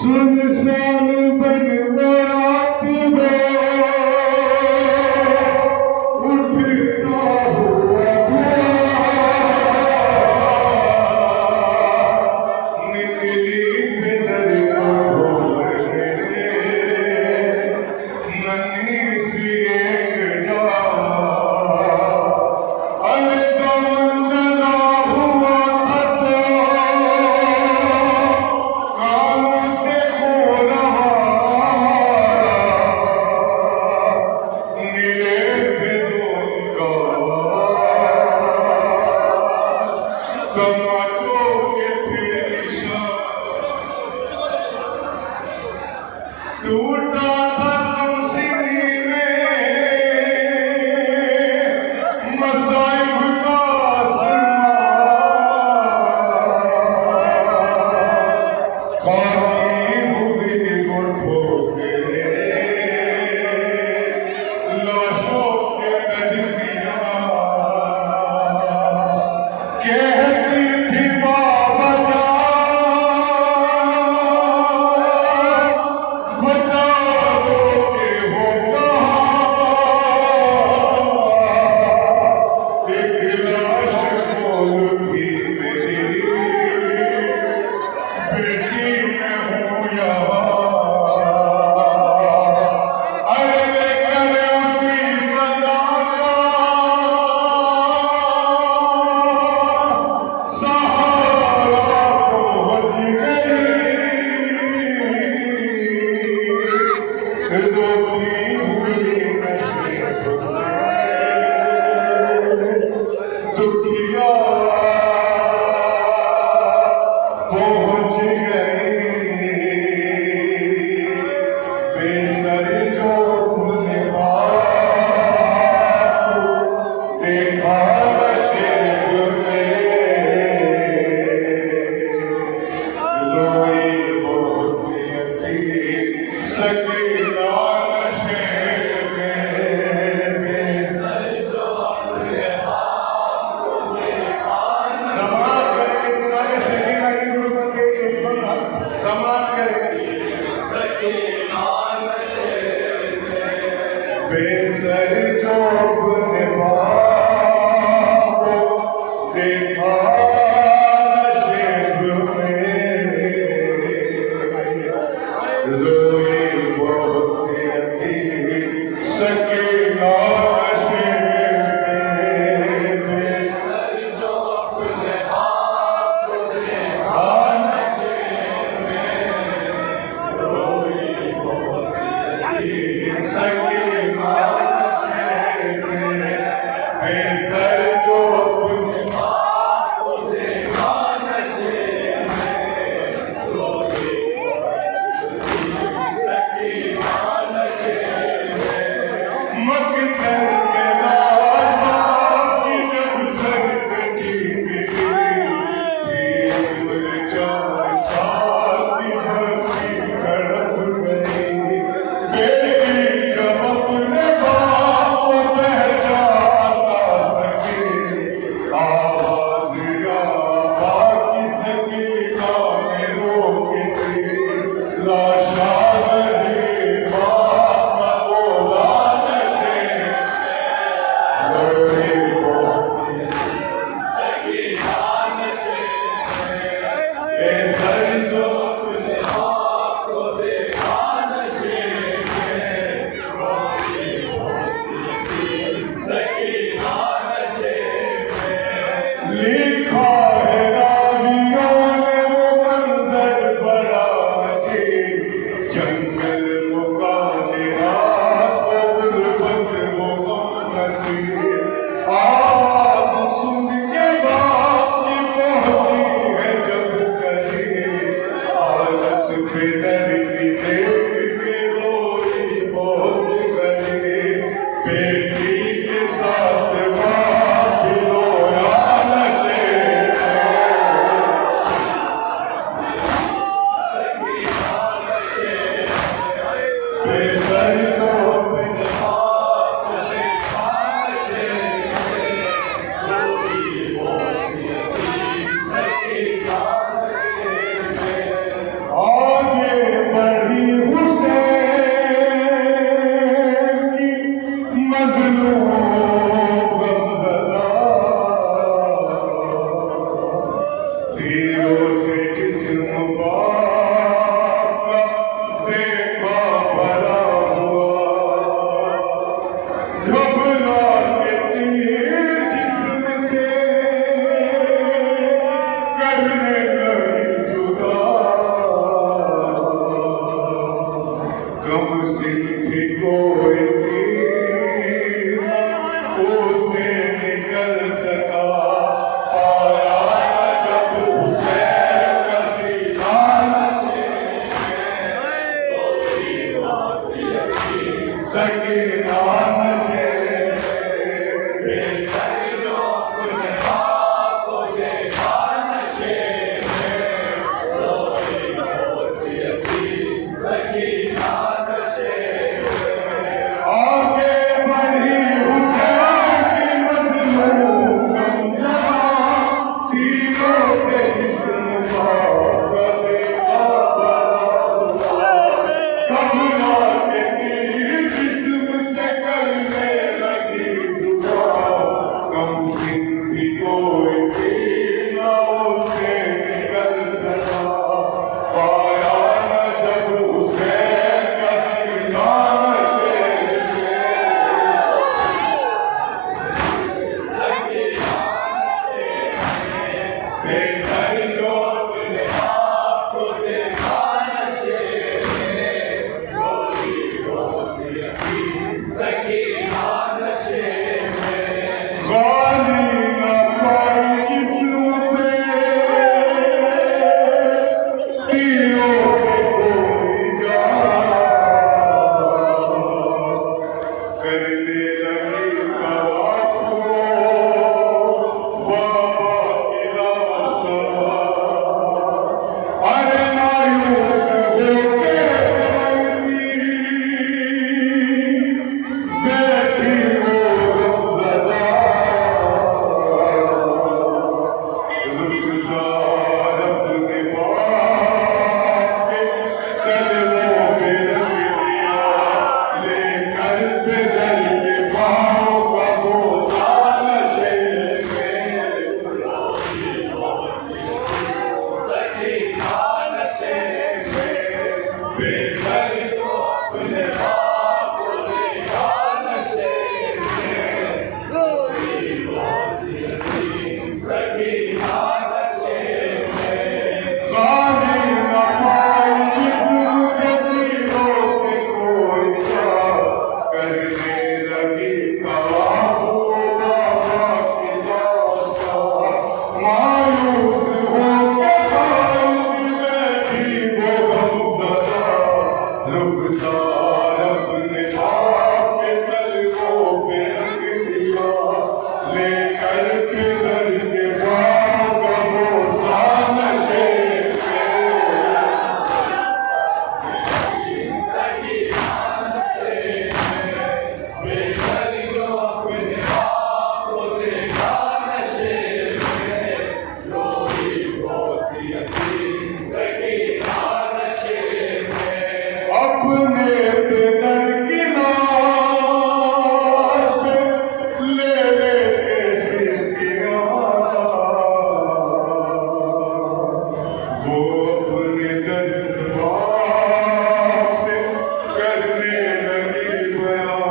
सुनसान बनवात में उठता हुआ धुआं निकली फिर ढोलने नन्ही सी एक जान अरे दमन जला हुआ था तो कानों से खो रहा मिले थे उनका तमाचों के थे निशान टूटा था तमसीनी में मसाइब का आसमान खाकी हुई गुठों के लाशों के नजरिया कहती थी बाबा जान बता सकीना नशे बेसरियों अपने आप को देखा नशे रोती रोती यतीम सकीना नशे आगे बढ़ी हुसैन की मजलूम गमजमा तीरों से जिस्म का कभी कबला के तीर जिस्म से करने लगी जुदा कम सिंधी कोई पीना उसे निकल सका पाया न जब हुसैन का सीना नशे बेसरियों अपने आप को देखा नशे रोती रोती यतीम सकीना नशे गाली न पाई किस्मत तीरों से कोई जा करने लगी तवाफ़ो बाबा की लाश का अरे मायूस होके बैठी वो गमज़दा रुख़सार अपने बाप के कदमों पे रख दिया लेकर पैदल के पाँव का बोझा नशे में सकीना नशे में बेसरियों अपने आप को देखा नशे में रोती रोती यतीम सकीना नशे में गाली न पाई जिस्म के तीरों से कोई जा करने लगी तवाफ़ो बाबा की लाश का मायूस होके बैठी वो गमज़दा रुख़सार अपने बाप के कदमों पे रख दिया लेकर पैदल के पाँव का बोझा नशे में सकीना नशे में बेसरियों अपने आप को देखा नशे में रोती रोती यतीम सकीना नशे में अपने पैदल की लाश पे ले लेके सिसकियाँ वो अपने दर्द बाप से करने लगी बयान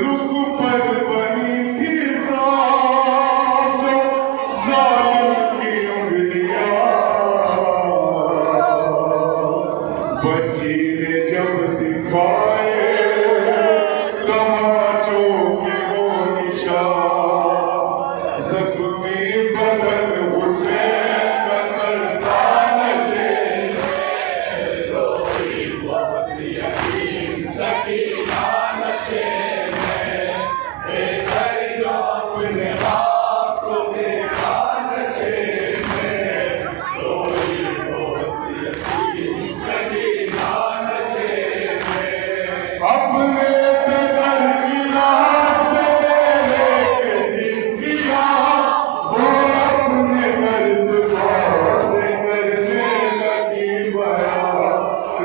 रुख पर बनी थी सांप जो जालिम की उंगलियां बच्ची ने जब दिखाए तमाचों के वो निशान जख्मी बदन हुसैन का करता नशे रोती रोती यतीम सकीना नशे में बेसरियों अपने आप को देखा नशे में रोती रोती यतीम सकीना नशे में अपने पैदल की लाश पे ले लेके सिसकियाँ वो अपने दर्द बाप से करने लगी बयान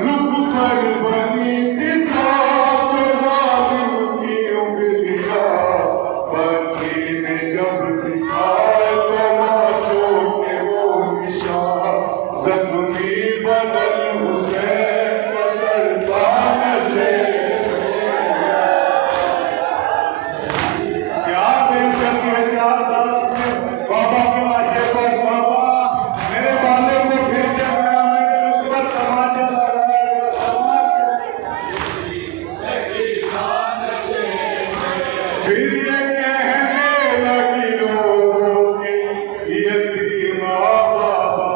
रुख पर बनी थी सांप जो जालिम की उंगलियां बच्ची ने जब दिखाए तमाचों के वो निशान जख्मी बदन हुसैन का करता नशे क्या दिन चलिए 4 साल अपने बाबा के लाशे पर बाबा मेरे बाले को फिर चलना मेरे ऊपर तमाचा लगाया समार सकीना नशे में फिर ये कहने लगी रो रो के यतीमा बाबा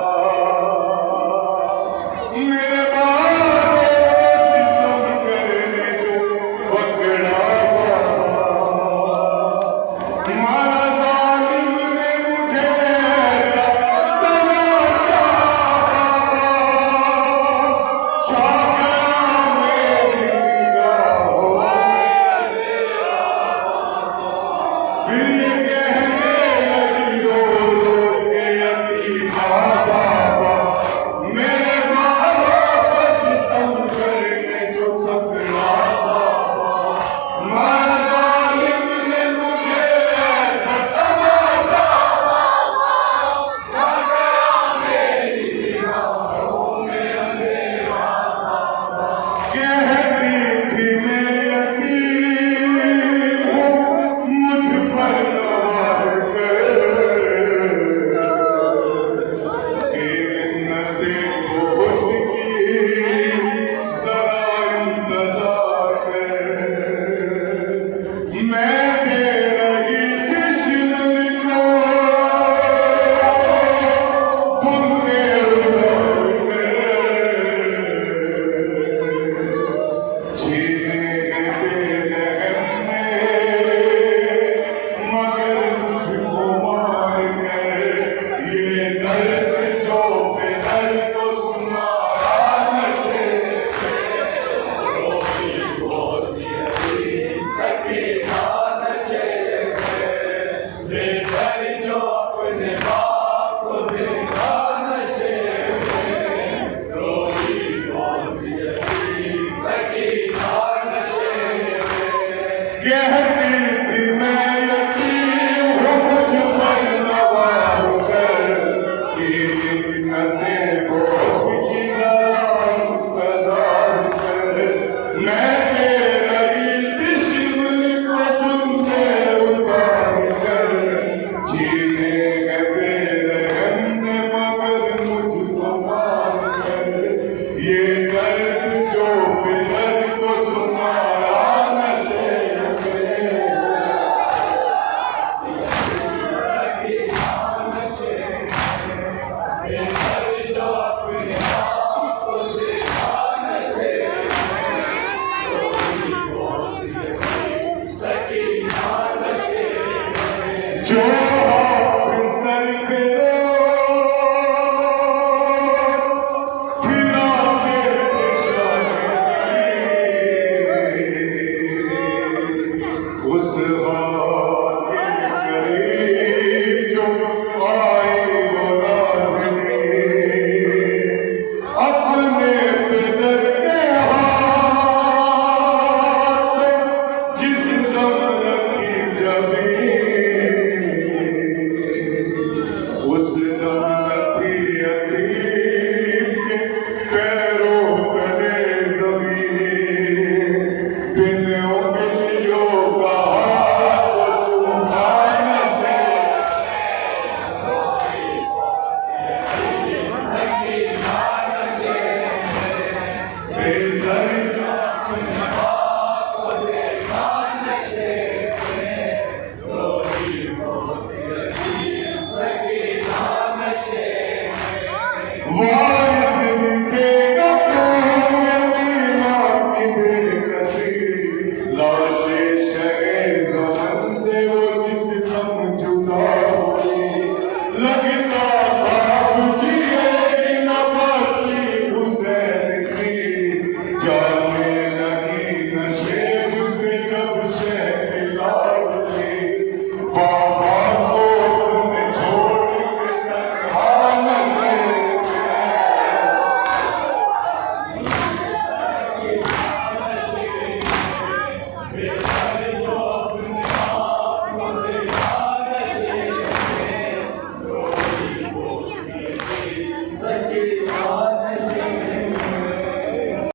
वाह